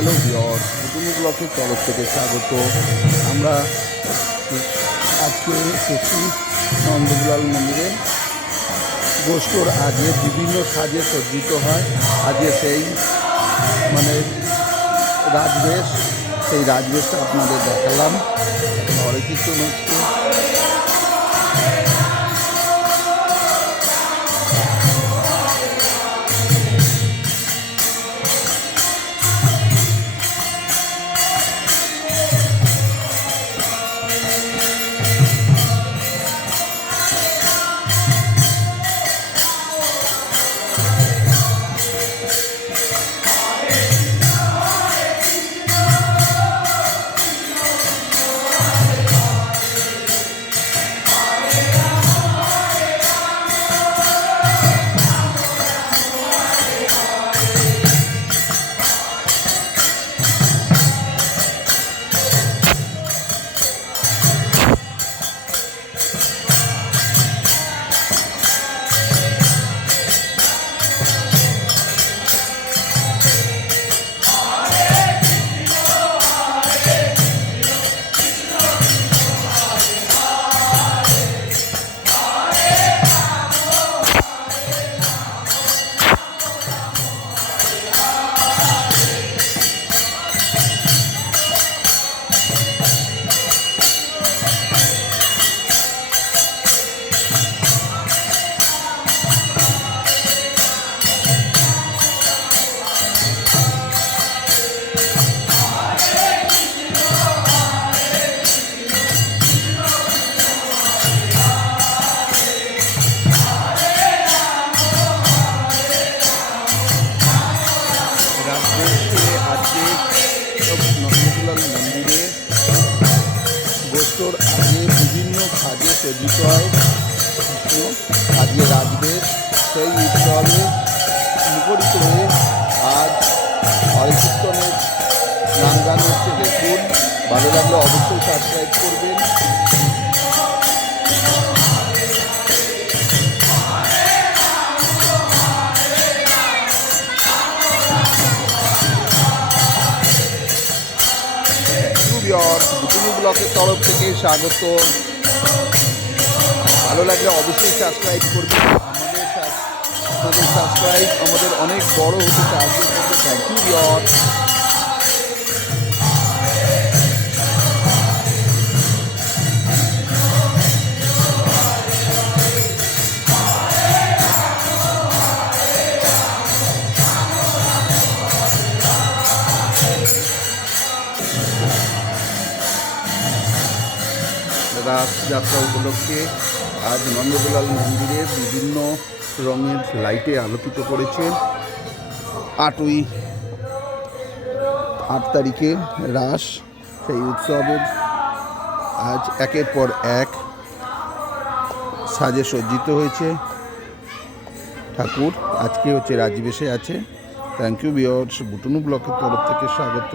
Hello বিয়র নতুন ব্লকের তরফ থেকে স্বাগত। আমরা আজকে এসেছি নন্দদুলাল মন্দিরে। গোষ্ঠর আগে বিভিন্ন সাজে সজ্জিত হয়। আজকে সেই মানে রাজবেশ, সেই রাজবেশটা আপনাদের দেখালাম। হরে কীর্তন আজকে নন্দদুলাল মন্দিরে গোষ্ঠর আগে বিভিন্ন সাজে সজ্জিত হয় আজকে রাজবেশ সেই উৎসবে মুখরিত হয়ে আজ হরিকীর্তনের গান গান হচ্ছে দেখুন ভালো লাগলে অবশ্যই সাবস্ক্রাইব করবেন টুবিয়র দুপুনি ব্লকের তরফ থেকে স্বাগত। ভালো লাগলে অবশ্যই সাবস্ক্রাইব করবে আমাদের সাবস্ক্রাইব আমাদের অনেক বড় হতে সাহায্য করবে। থ্যাংক ইউ বিয়র রাথযাত্রা উপলক্ষে আজ নন্দদুলাল মন্দিরে বিভিন্ন রঙের লাইটে আলোকিত করেছে। আটই আট তারিখে রাস, সেই উৎসবের আজ একের পর এক সাজে সজ্জিত হয়েছে। ঠাকুর, আজকে হচ্ছে রাজবেশে আছে। থ্যাংক ইউ বিয়র্স বুটুনু ব্লকের তরফ থেকে স্বাগত।